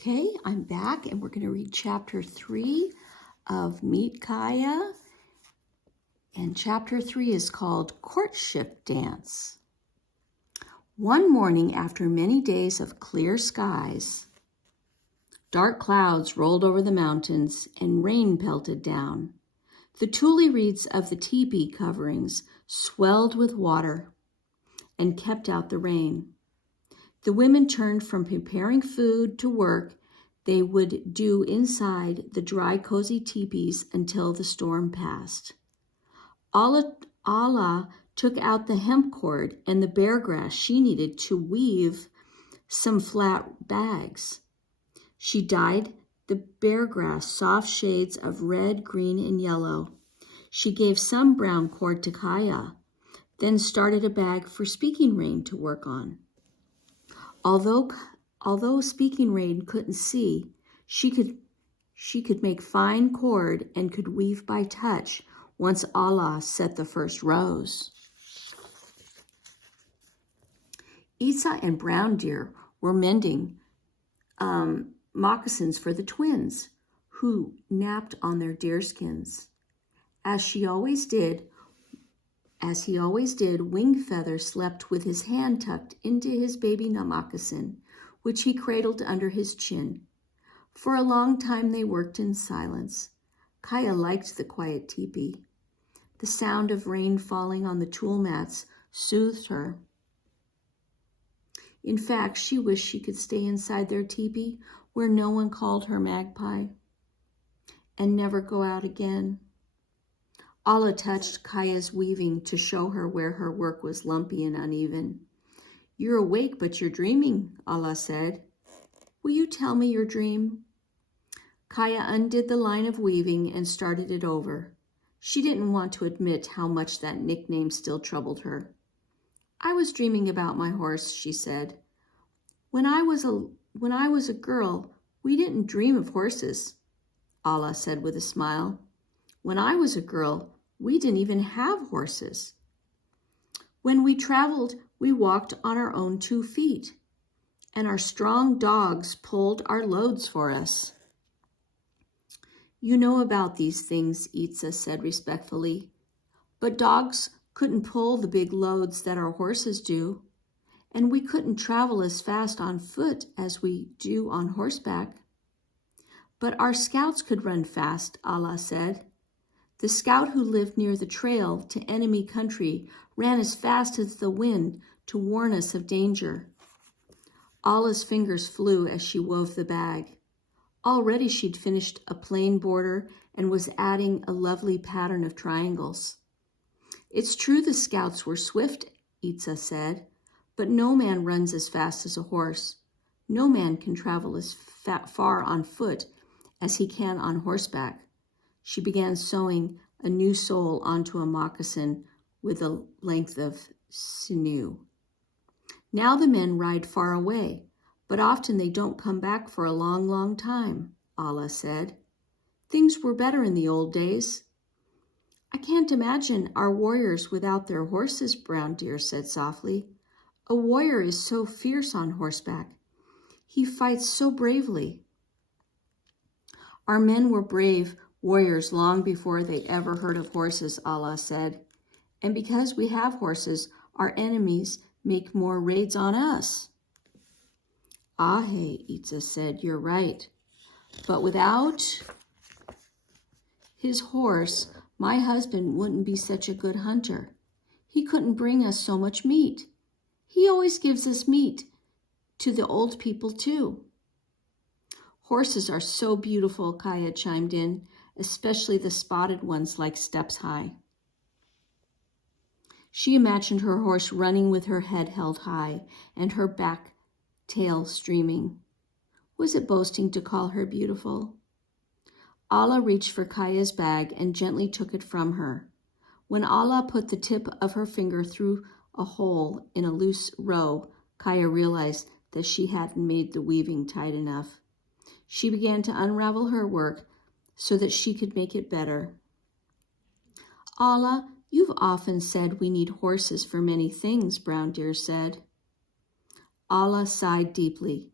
Okay, I'm back and we're going to read chapter 3 of Meet Kaya. And chapter 3 is called Courtship Dance. One morning after many days of clear skies, dark clouds rolled over the mountains and rain pelted down. The tule reeds of the teepee coverings swelled with water and kept out the rain. The women turned from preparing food to work they would do inside the dry, cozy teepees until the storm passed. Allah took out the hemp cord and the bear grass she needed to weave some flat bags. She dyed the bear grass soft shades of red, green, and yellow. She gave some brown cord to Kaya, then started a bag for Speaking Rain to work on. Although Speaking Rain couldn't see, she could make fine cord and could weave by touch once Allah set the first rows. Isa and Brown Deer were mending moccasins for the twins, who napped on their deerskins. As he always did, Wing Feather slept with his hand tucked into his baby moccasin, which he cradled under his chin. For a long time they worked in silence. Kaya liked the quiet teepee. The sound of rain falling on the tulle mats soothed her. In fact, she wished she could stay inside their teepee where no one called her magpie and never go out again. Allah touched Kaya's weaving to show her where her work was lumpy and uneven. "You're awake, but you're dreaming," Allah said. "Will you tell me your dream?" Kaya undid the line of weaving and started it over. She didn't want to admit how much that nickname still troubled her. "I was dreaming about my horse," she said. When I was a girl, we didn't dream of horses," Allah said with a smile. "When I was a girl, we didn't even have horses. When we traveled, we walked on our own 2 feet, and our strong dogs pulled our loads for us." "You know about these things," Itza said respectfully, "but dogs couldn't pull the big loads that our horses do, and we couldn't travel as fast on foot as we do on horseback." "But our scouts could run fast," Allah said. "The scout who lived near the trail to enemy country ran as fast as the wind to warn us of danger." Allah's fingers flew as she wove the bag. Already she'd finished a plain border and was adding a lovely pattern of triangles. "It's true the scouts were swift," Itza said, "but no man runs as fast as a horse. No man can travel as far on foot as he can on horseback." She began sewing a new sole onto a moccasin with a length of sinew. "Now the men ride far away, but often they don't come back for a long, long time," Allah said. "Things were better in the old days." "I can't imagine our warriors without their horses," Brown Deer said softly. "A warrior is so fierce on horseback. He fights so bravely." "Our men were brave warriors long before they ever heard of horses," Allah said. "And because we have horses, our enemies make more raids on us." "Ahe," Itza said, "you're right. But without his horse, my husband wouldn't be such a good hunter. He couldn't bring us so much meat. He always gives us meat to the old people too." "Horses are so beautiful," Kaya chimed in, "especially the spotted ones like Steps High." She imagined her horse running with her head held high and her back tail streaming. Was it boasting to call her beautiful? Allah reached for Kaya's bag and gently took it from her. When Allah put the tip of her finger through a hole in a loose row, Kaya realized that she hadn't made the weaving tight enough. She began to unravel her work so that she could make it better. "Allah, you've often said we need horses for many things," Brown Deer said. Allah sighed deeply.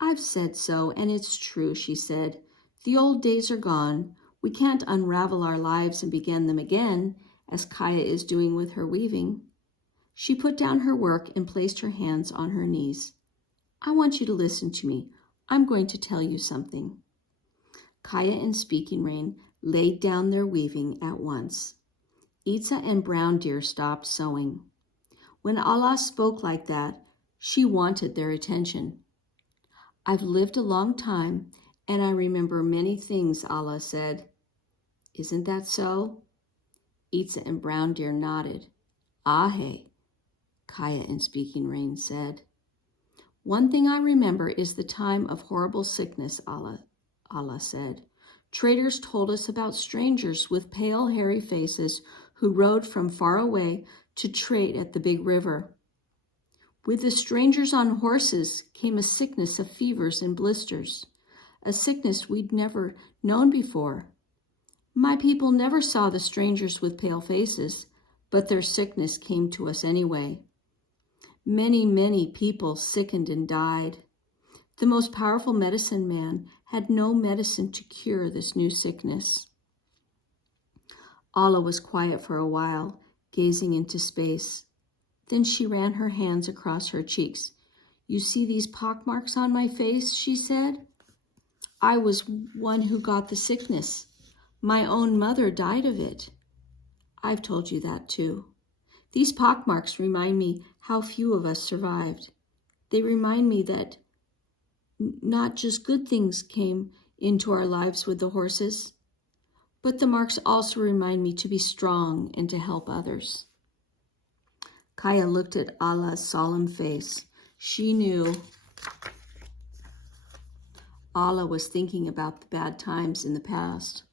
I've said so, and it's true, she said. The old days are gone. We can't unravel our lives and begin them again, as Kaya is doing with her weaving. She put down her work and placed her hands on her knees. I want you to listen to me. I'm going to tell you something. Kaya and Speaking Rain laid down their weaving at once. Itza and Brown Deer stopped sewing. When Allah spoke like that, she wanted their attention. I've lived a long time, and I remember many things, Allah said. Isn't that so? Itza and Brown Deer nodded. Ahe, Kaya and Speaking Rain said. One thing I remember is the time of horrible sickness, Allah said. Traders told us about strangers with pale, hairy faces who rode from far away to trade at the big river. With the strangers on horses came a sickness of fevers and blisters, a sickness we'd never known before. My people never saw the strangers with pale faces, but their sickness came to us anyway. Many, many people sickened and died. The most powerful medicine man had no medicine to cure this new sickness. Allah was quiet for a while, gazing into space. Then she ran her hands across her cheeks. You see these pockmarks on my face, she said. I was one who got the sickness. My own mother died of it. I've told you that too. These pockmarks remind me how few of us survived. They remind me that not just good things came into our lives with the horses, but the marks also remind me to be strong and to help others. Kaya looked at Allah's solemn face. She knew Allah was thinking about the bad times in the past.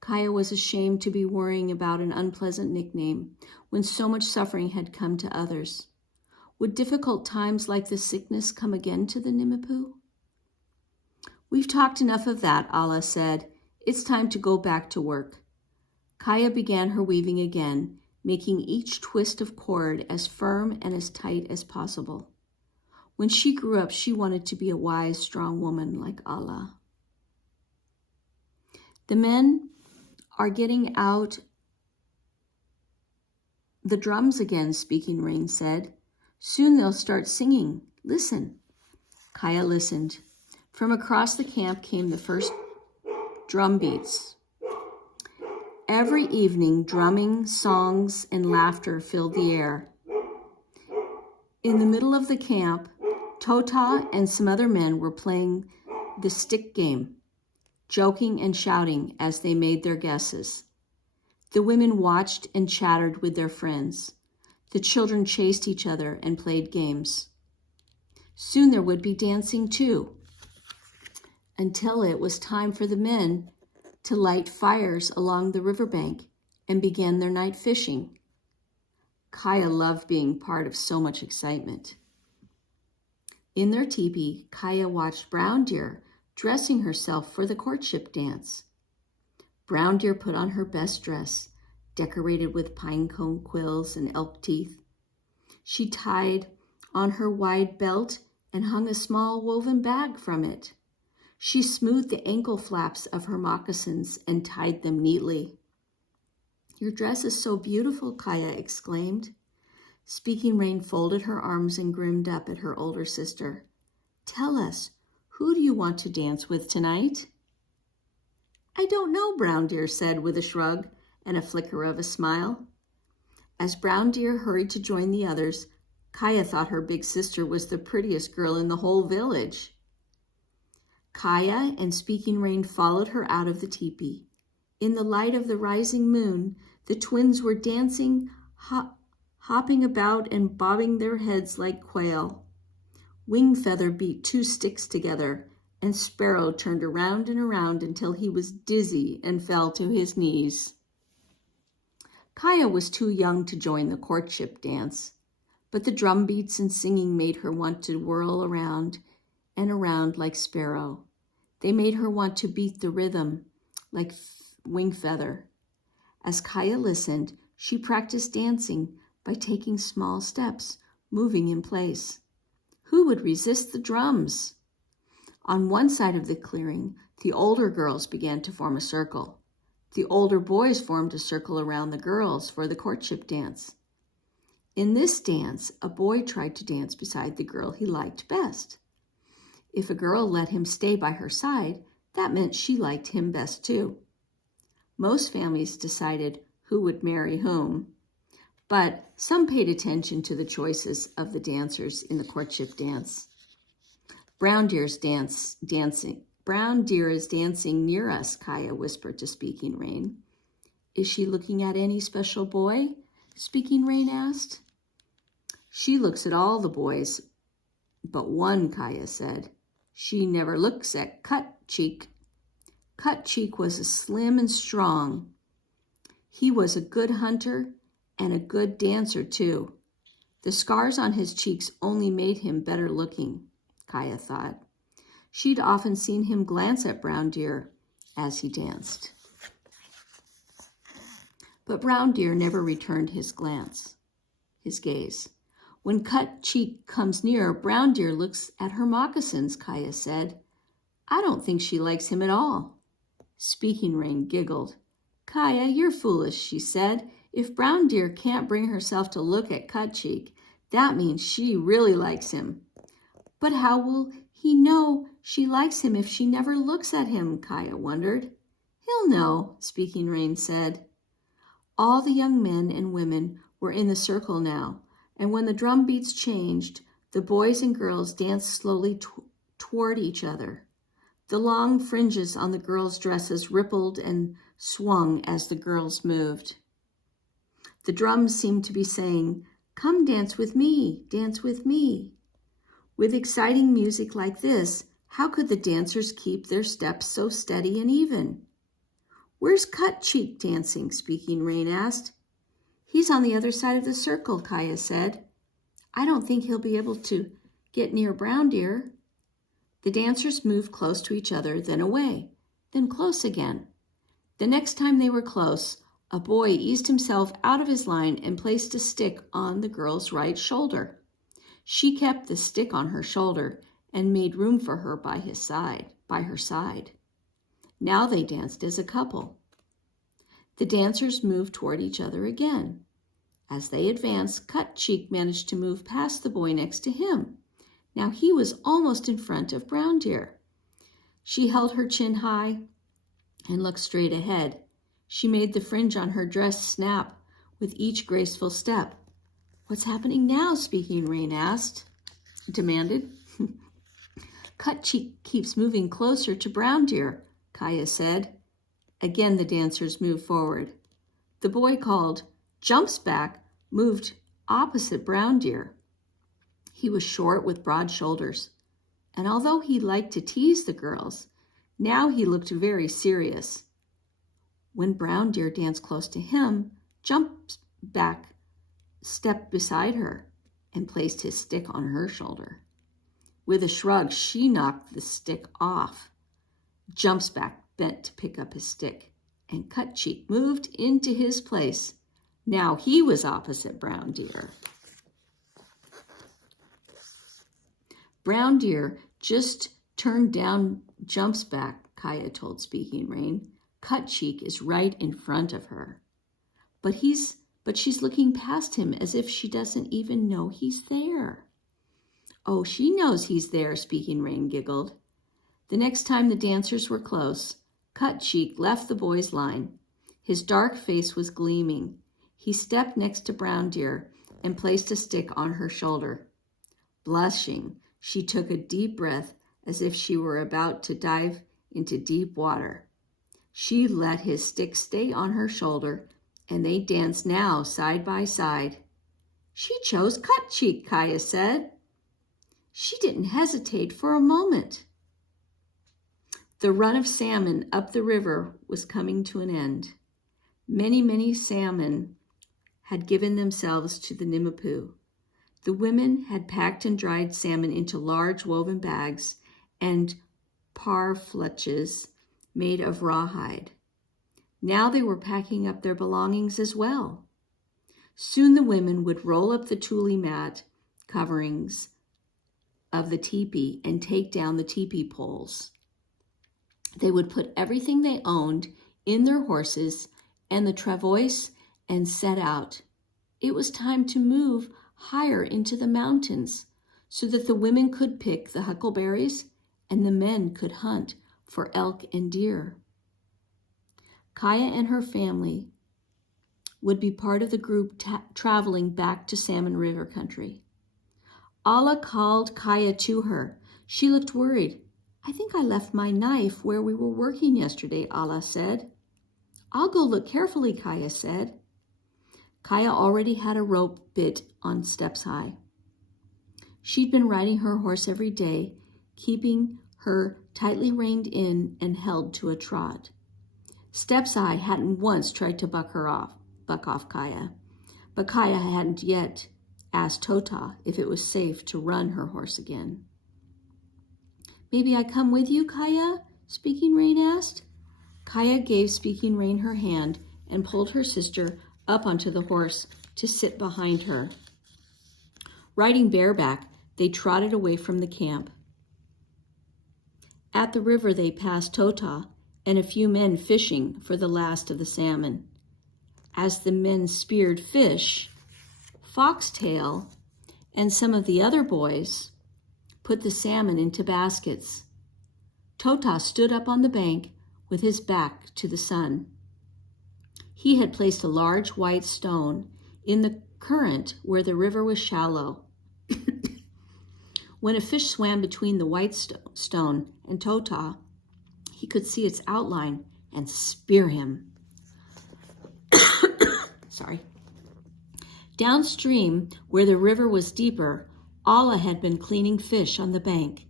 Kaya was ashamed to be worrying about an unpleasant nickname when so much suffering had come to others. Would difficult times like the sickness come again to the Nimipu? We've talked enough of that, Allah said. It's time to go back to work. Kaya began her weaving again, making each twist of cord as firm and as tight as possible. When she grew up, she wanted to be a wise, strong woman like Allah. The men are getting out the drums again, Speaking Rain said. Soon they'll start singing. Listen. Kaya listened. From across the camp came the first drum beats. Every evening, drumming, songs, and laughter filled the air. In the middle of the camp, Tota and some other men were playing the stick game, joking and shouting as they made their guesses. The women watched and chattered with their friends. The children chased each other and played games. Soon there would be dancing too, until it was time for the men to light fires along the riverbank and begin their night fishing. Kaya loved being part of so much excitement. In their teepee, Kaya watched Brown Deer dressing herself for the courtship dance. Brown Deer put on her best dress, decorated with pine cone quills and elk teeth. She tied on her wide belt and hung a small woven bag from it. She smoothed the ankle flaps of her moccasins and tied them neatly. Your dress is so beautiful, Kaya exclaimed. Speaking Rain folded her arms and grinned up at her older sister. Tell us, who do you want to dance with tonight? I don't know, Brown Deer said with a shrug and a flicker of a smile. As Brown Deer hurried to join the others, Kaya thought her big sister was the prettiest girl in the whole village. Kaya and Speaking Rain followed her out of the teepee. In the light of the rising moon, the twins were dancing, hopping about and bobbing their heads like quail. Wing Feather beat two sticks together, and Sparrow turned around and around until he was dizzy and fell to his knees. Kaya was too young to join the courtship dance, but the drum beats and singing made her want to whirl around and around like Sparrow. They made her want to beat the rhythm like Wing Feather. As Kaya listened, she practiced dancing by taking small steps, moving in place. Who would resist the drums? On one side of the clearing, the older girls began to form a circle. The older boys formed a circle around the girls for the courtship dance. In this dance, a boy tried to dance beside the girl he liked best. If a girl let him stay by her side, that meant she liked him best too. Most families decided who would marry whom, but some paid attention to the choices of the dancers in the courtship dance. Brown deer is dancing near us, Kaya whispered to Speaking Rain. Is she looking at any special boy? Speaking Rain asked. She looks at all the boys, but one, Kaya said. She never looks at Cut Cheek. Cut Cheek was slim and strong. He was a good hunter and a good dancer too. The scars on his cheeks only made him better looking, Kaya thought. She'd often seen him glance at Brown Deer as he danced. But Brown Deer never returned his gaze. When Cut Cheek comes near, Brown Deer looks at her moccasins, Kaya said. I don't think she likes him at all. Speaking Rain giggled. Kaya, you're foolish, she said. If Brown Deer can't bring herself to look at Cut Cheek, that means she really likes him. But how will he know she likes him if she never looks at him? Kaya wondered. He'll know, Speaking Rain said. All the young men and women were in the circle now, and when the drum beats changed, the boys and girls danced slowly toward each other. The long fringes on the girls' dresses rippled and swung as the girls moved. The drums seemed to be saying, Come dance with me, dance with me. With exciting music like this, how could the dancers keep their steps so steady and even? Where's Cut Cheek dancing? Speaking Rain asked. He's on the other side of the circle, Kaya said. I don't think he'll be able to get near Brown Deer. The dancers moved close to each other, then away, then close again. The next time they were close, a boy eased himself out of his line and placed a stick on the girl's right shoulder. She kept the stick on her shoulder and made room for her by her side. Now they danced as a couple. The dancers moved toward each other again. As they advanced, Cut Cheek managed to move past the boy next to him. Now he was almost in front of Brown Deer. She held her chin high and looked straight ahead. She made the fringe on her dress snap with each graceful step. What's happening now? Speaking Rain demanded. Cut Cheek keeps moving closer to Brown Deer, Kaya said. Again the dancers moved forward. The boy called, Jumps back, moved opposite Brown Deer. He was short with broad shoulders, and although he liked to tease the girls, now he looked very serious. When Brown Deer danced close to him, Jumps back stepped beside her and placed his stick on her shoulder. With a shrug, she knocked the stick off. Jumps back bent to pick up his stick, and Cut Cheek moved into his place. Now he was opposite Brown Deer. Brown Deer just turned down Jumps back, Kaya told Speaking Rain. Cut Cheek is right in front of her. But she's looking past him as if she doesn't even know he's there. Oh, she knows he's there, Speaking Rain giggled. The next time the dancers were close, Cut Cheek left the boy's line. His dark face was gleaming. He stepped next to Brown Deer and placed a stick on her shoulder. Blushing, she took a deep breath as if she were about to dive into deep water. She let his stick stay on her shoulder, and they danced now side by side. She chose Cut Cheek, Kaya said. She didn't hesitate for a moment. The run of salmon up the river was coming to an end. Many, many salmon had given themselves to the Nimipu. The women had packed and dried salmon into large woven bags and parfleches made of rawhide. Now they were packing up their belongings as well. Soon the women would roll up the tule mat coverings of the teepee and take down the teepee poles. They would put everything they owned in their horses and the travois and set out. It was time to move higher into the mountains so that the women could pick the huckleberries and the men could hunt for elk and deer. Kaya and her family would be part of the group traveling back to Salmon River country. Allah called Kaya to her. She looked worried. I think I left my knife where we were working yesterday, Allah said. I'll go look carefully, Kaya said. Kaya already had a rope bit on Steps High. She'd been riding her horse every day, keeping her tightly reined in and held to a trot. Steps High hadn't once tried to buck off Kaya, but Kaya hadn't yet asked Tota if it was safe to run her horse again. Maybe I come with you, Kaya? Speaking Rain asked. Kaya gave Speaking Rain her hand and pulled her sister up onto the horse to sit behind her. Riding bareback, they trotted away from the camp. At the river, they passed Tota and a few men fishing for the last of the salmon. As the men speared fish, Foxtail and some of the other boys put the salmon into baskets. Tota stood up on the bank with his back to the sun. He had placed a large white stone in the current where the river was shallow. When a fish swam between the white stone and Tota, he could see its outline and spear him. Sorry. Downstream, where the river was deeper, Allah had been cleaning fish on the bank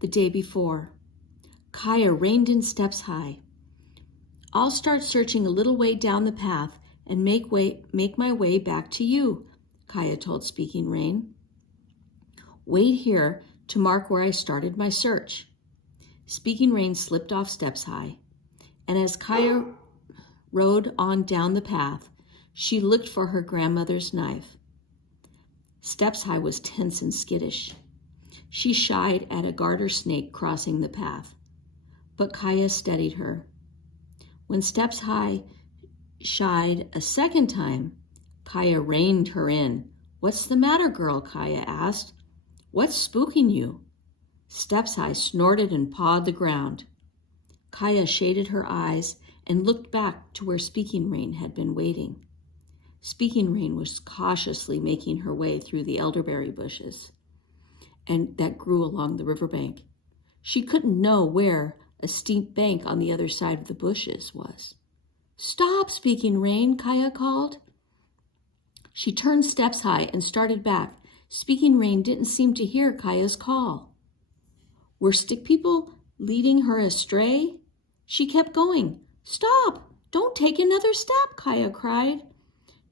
the day before. Kaya reined in Steps High. I'll start searching a little way down the path and make my way back to you, Kaya told Speaking Rain. Wait here to mark where I started my search. Speaking Rain slipped off Steps High, and as Kaya rode on down the path, she looked for her grandmother's knife. Steps High was tense and skittish. She shied at a garter snake crossing the path, but Kaya steadied her. When Steps High shied a second time, Kaya reined her in. What's the matter, girl? Kaya asked. What's spooking you? Steps High snorted and pawed the ground. Kaya shaded her eyes and looked back to where Speaking Rain had been waiting. Speaking Rain was cautiously making her way through the elderberry bushes and that grew along the riverbank. She couldn't know where a steep bank on the other side of the bushes was. Stop, Speaking Rain, Kaya called. She turned Steps High and started back. Speaking Rain didn't seem to hear Kaya's call. Were stick people leading her astray? She kept going. Stop! Don't take another step, Kaya cried.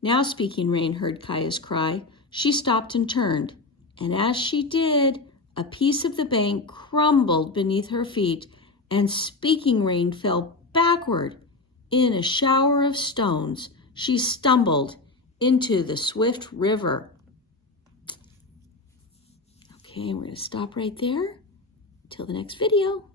Now Speaking Rain heard Kaya's cry. She stopped and turned, and as she did, a piece of the bank crumbled beneath her feet, and Speaking Rain fell backward. In a shower of stones, she stumbled into the swift river. Okay, we're going to stop right there. Till the next video.